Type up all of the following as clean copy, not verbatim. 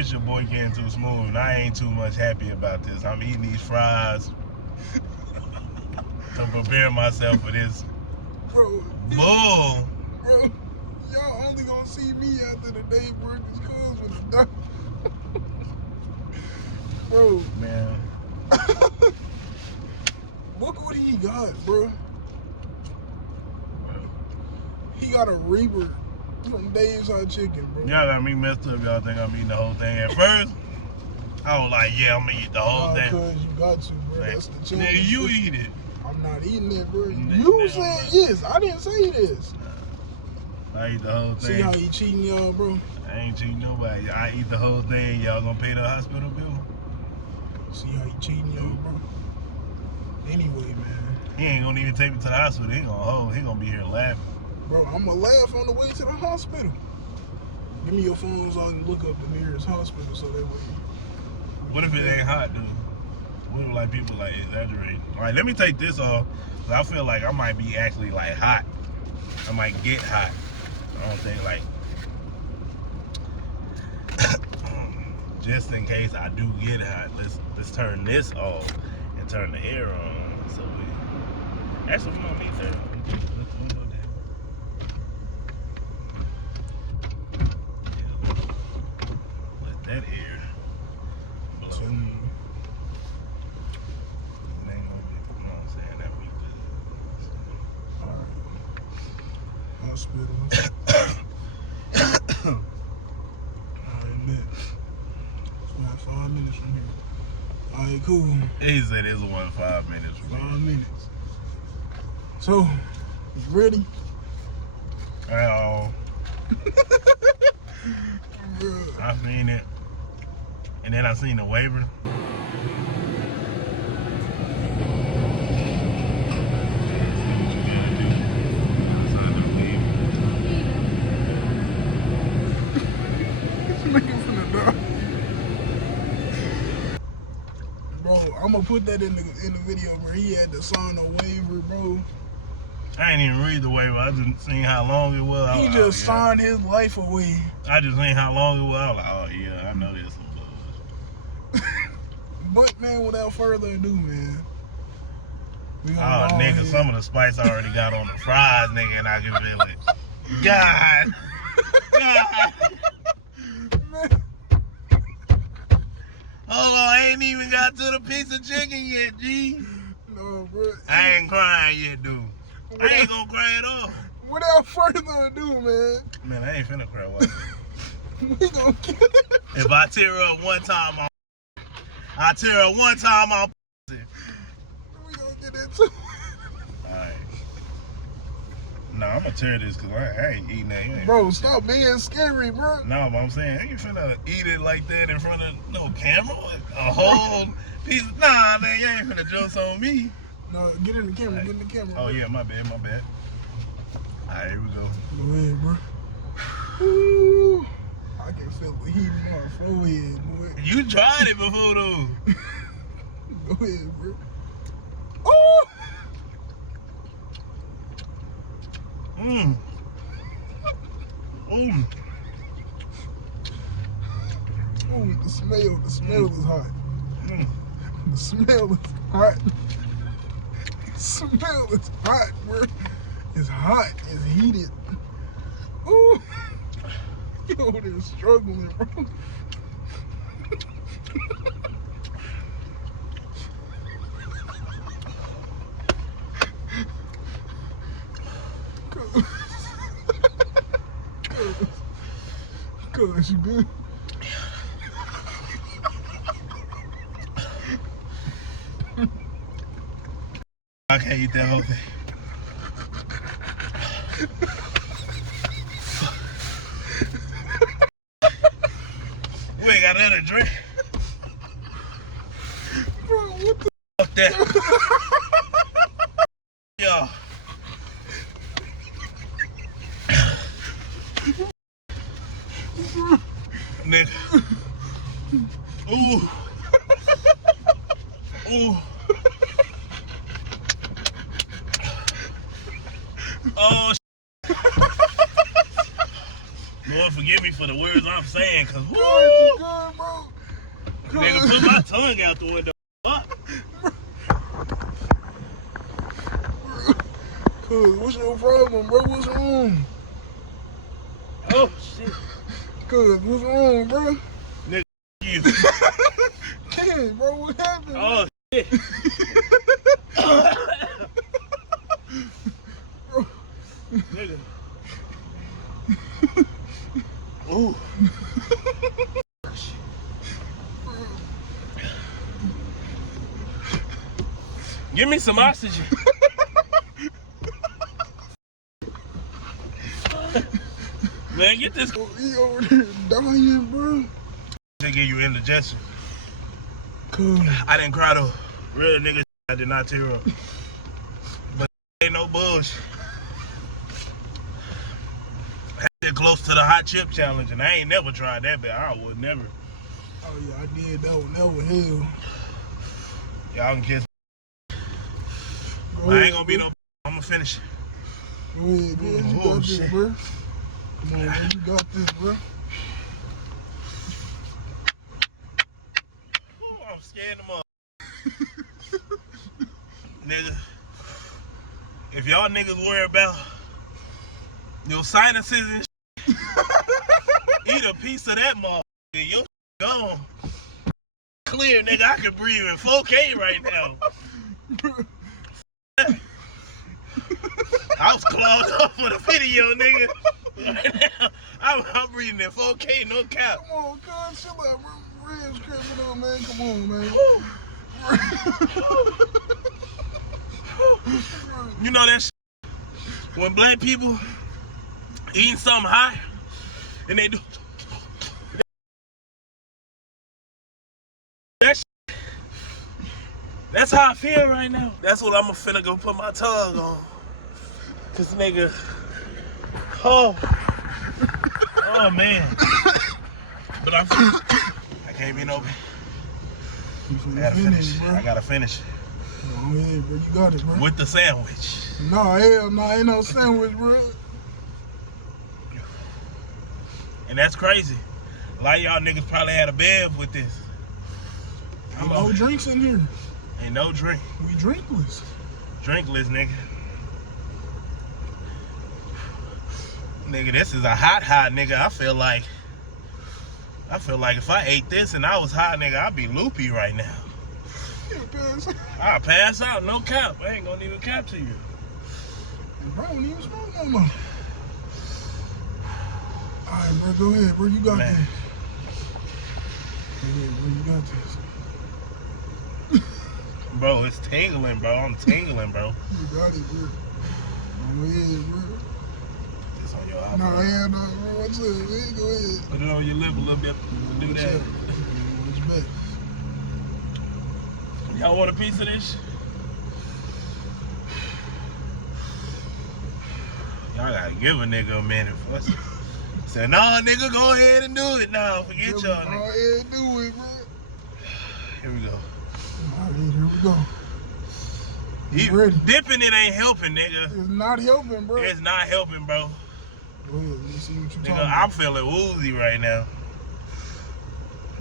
This your boy getting too smooth. I ain't too much happy about this. I'm eating these fries to prepare myself for this Bro. bull. Bro, y'all only gonna see me after the day workers comes with the doctor. Bro. Man. Look what he got, bro. He got a Reaper from Dave's Hot Chicken, bro. Y'all got me messed up. Y'all think I'm eating the whole thing. At first, I was like, yeah, I'm gonna eat the whole thing. Because you got to, bro. Like, That's the challenge. nigga, you eat it. I'm not eating it, bro. Nigga, You said yes. I didn't say this. I eat the whole thing. See how he cheating y'all, bro? I ain't cheating nobody. I eat the whole thing. Y'all gonna pay the hospital bill? See how he cheating y'all, bro? Anyway, man. He ain't gonna even take me to the hospital. He gonna be here laughing. Bro, I'm gonna laugh on the way to the hospital. Give me your phone so I can look up the nearest hospital so that way. What if it ain't hot, dude? What if like people like exaggerate? Like, let me take this off. Cause I feel like I might be actually like hot. I might get hot. I don't think like just in case I do get hot. Let's turn this off and turn the air on. So we actually we don't need that. We'll do that. Yeah. Let that air blow. It ain't gonna be, you know what I'm saying? That we good. Alright. Hospital. Alright, man. It's about 5 minutes from here. Alright, cool. He said it's 5 minutes. 5 minutes. So, you ready? Oh, I seen it. And then I seen the waiver. Bro, I'm gonna put that in the video, bro. He had to sign a waiver, bro. I ain't even read the waiver. I just seen how long it was. He just signed his life away. I just seen how long it was. I was like, oh yeah, I know this some bullshit. But man, without further ado, man. Oh nigga, some of the spice I already got on the fries, nigga, and I can feel it. God. Man. Hold on, I ain't even got to the piece of chicken yet, G. No, bro. I ain't crying yet, dude. I ain't gonna cry at all. Without further ado, man. Man, I ain't finna cry. We gonna kill it. If I tear up one time, I tear up one time, I'll We gonna get into it. Alright. No, I'm gonna tear this because I ain't eating that. Bro, stop being scary, bro. No, but I'm saying, I ain't finna eat it like that in front of no camera. A whole piece of, nah, man, you ain't finna jokes on me. No, get in the camera, right. Get in the camera. Oh, bro. yeah, my bad. Alright, here we go. Go ahead, bro. Ooh, I can feel the heat in my forehead, boy. You tried it before, though. Go ahead, bro. Oh! Mmm. Mmm. Oh, the smell is hot. Mm. The smell is hot. The smell is hot, bro. It's hot. It's heated. Ooh. You over there struggling, bro. Cuz, you good? I can't eat that whole thing. We ain't got nothing to drink. Bro, what the Fuck that. Yo. Nigga. Ooh. Ooh. Oh, Lord, forgive me for the words I'm saying, cause woo, Good, bro. nigga, put my tongue out the window. Cuz, what's your problem, bro? What's wrong? Oh shit. Cuz, what's wrong, bro? Nigga, you. Damn, bro, what happened? Oh shit. Bro. Nigga. Ooh. Give me some oxygen. Man, get this. He over there dying, bro. They give you indigestion. Cuz. I didn't cry though. Real nigga, I did not tear up. But ain't no bullshit. I had that close to the hot chip challenge, and I ain't never tried that, but I would never. Oh yeah, I did that one. That was hell. Y'all can kiss. Go I ahead, ain't gonna be bro. no. I'm gonna finish. Go ahead, man. You Oh, got this, shit. bro. Come on, man. You got this, bro. Ooh, I'm scared them up. Nigga, if y'all niggas worry about your sinuses and shit, eat a piece of that motherfucker, your gone. Clear, nigga, I can breathe in 4K right now. I was clogged up for the video, nigga. Right now, I'm breathing in 4K, no cap. Come on, cuz. Chill out, bro. Ribs cripping on, man. Come on, man. You know that shit? When black people eating something hot and they do that shit, that's how I feel right now. That's what I'm finna go put my tongue on. Cause nigga, oh man. But I can't be no. I gotta finish. Bro. I gotta finish Oh, yeah, bro. You got it, bro. with the sandwich. Nah, hell nah. Ain't no sandwich, bro. And that's crazy. A lot of y'all niggas probably had a bev with this. Ain't no drinks in here. Ain't no drink. We drinkless. Drinkless, nigga. Nigga, this is a hot nigga. I feel like if I ate this and I was hot, nigga, I'd be loopy right now. I'll pass out, no cap. I ain't gonna even cap to you. Bro, don't even smoke no more. Alright, bro, go ahead, bro. You got Man. this. Go ahead, bro. You got this. Bro, it's tingling, bro. I'm tingling, bro. You got it, bro. Go ahead, bro. It's on your eye. No, hell no, bro. What's up, man? Go ahead. Put it on your lip a little bit. Do What's that. up? What's back? Y'all want a piece of this? Y'all gotta give a nigga a minute. Say, nah, nigga, go ahead and do it now. Forget y'all, Go nigga. ahead and do it, bro. Here we go. Alright, here we go. Dipping it ain't helping, nigga. It's not helping, bro. It's not helping, bro. Go ahead, let me see what you're Nigga, talking I'm about. feeling woozy right now.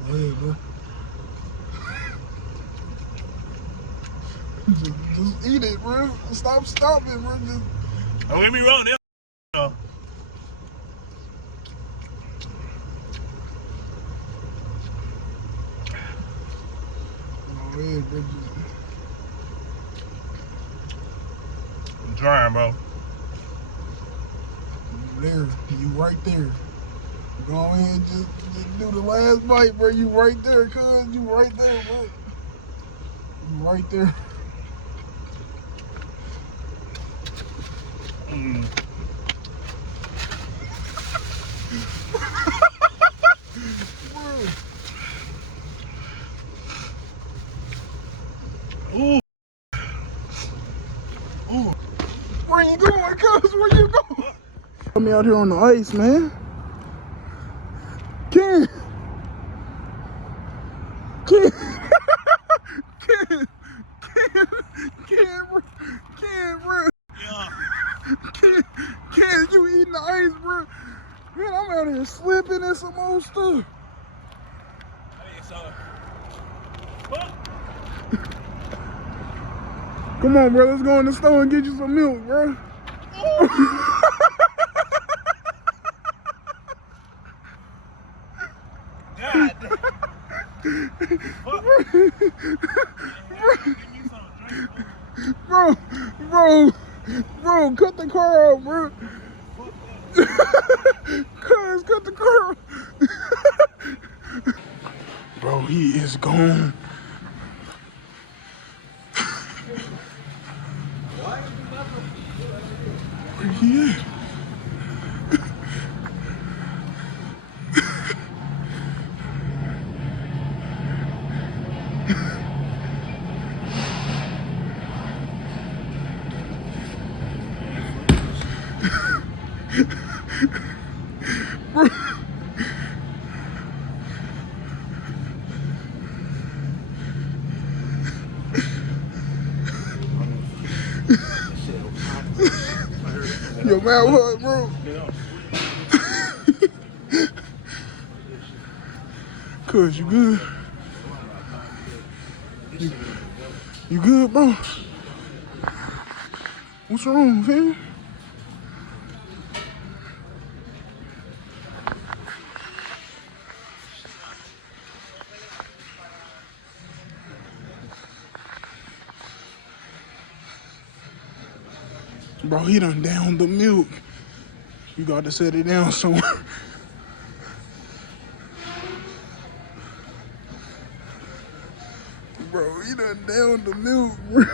Go ahead, bro. Just eat it, bro. Stop stopping, bro. Just... Don't get me wrong, this Go ahead, bro. I'm trying, bro. There, you right there. Go ahead, just do the last bite, bro. You right there, cuz. You right there, bro. You right there. Mm. Ooh. Ooh. Where you going, cuz? Where you going? Put me out here on the ice, man. Ken! Ken! Ken, bro. Yeah. Ken, you eating the ice, bro. Man, I'm out here slipping and some old stuff. Hey, so. What? Come on, bro. Let's go in the store and get you some milk, bro. God damn. Fuck. Give me some drink, Bro, cut the car out, bro. Fuck that. Cuz, cut the car out. Bro, he is gone. Where he at? Bro. Yo, man, what, bro? Cuz, you good? You good, bro? What's wrong, fam? Bro, he done down the milk. You got to set it down somewhere. Bro, he done down the milk, bro.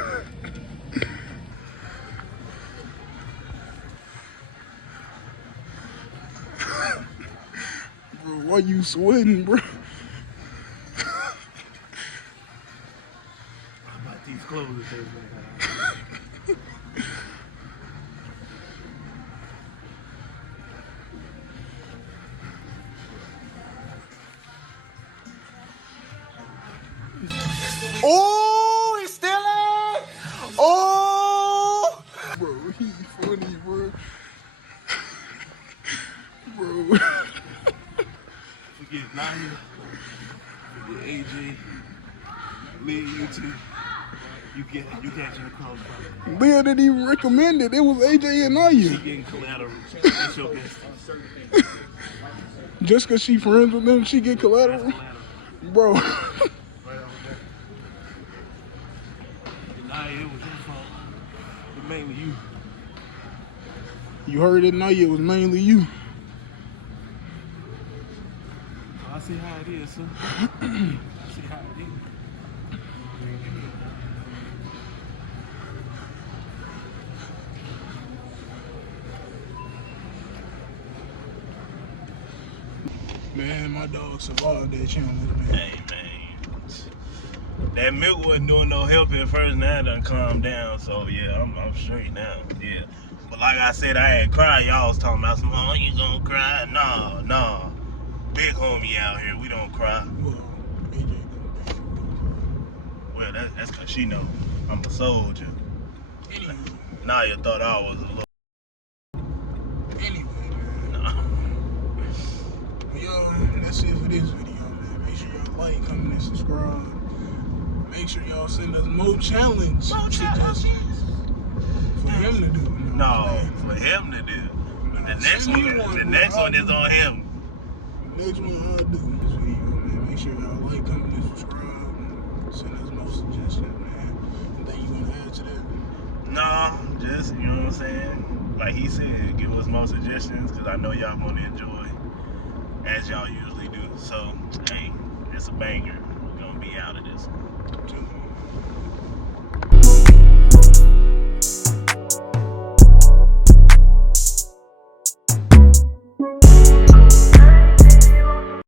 Bro, why you sweating, bro? I'm about these clothes. Oh, he's stealing! Oh! Bro, he funny, bro. Bro. Forget Naya. Forget AJ. Leah, you too. You catching the cross. Leah didn't even recommend it. It was AJ and Naya. She getting collateral. That's your best. Just because she friends with them, she get collateral? Bro. Right over there. Naya, it was your fault. But mainly you. You heard it, Naya, it was mainly you. I see how it is, son. I see how it is. Man, my dog survived that challenge, man. Hey, man. That milk wasn't doing no helping at first. Now it done calmed down. So, yeah, I'm straight now. Yeah. But like I said, I ain't cry. Y'all was talking about some, oh, you gonna cry? Nah. Big homie out here. We don't cry. Well, AJ Well, that's because she know I'm a soldier. Anyway, Naya thought I was a little. man. No. Yo, that's it for this video, man. Make sure y'all like, comment, and subscribe. Make sure y'all send us more challenge suggestions for him to do. No, for him to do. The next one is on him. Next one I'll do this video, man. Make sure y'all like, comment, and subscribe. Send us more suggestions, man. Anything you want to add to that? No, just, you know what I'm saying? Like he said, give us more suggestions because I know y'all want to enjoy as y'all usually do. So, hey, it's a banger. We're going to be out of this one.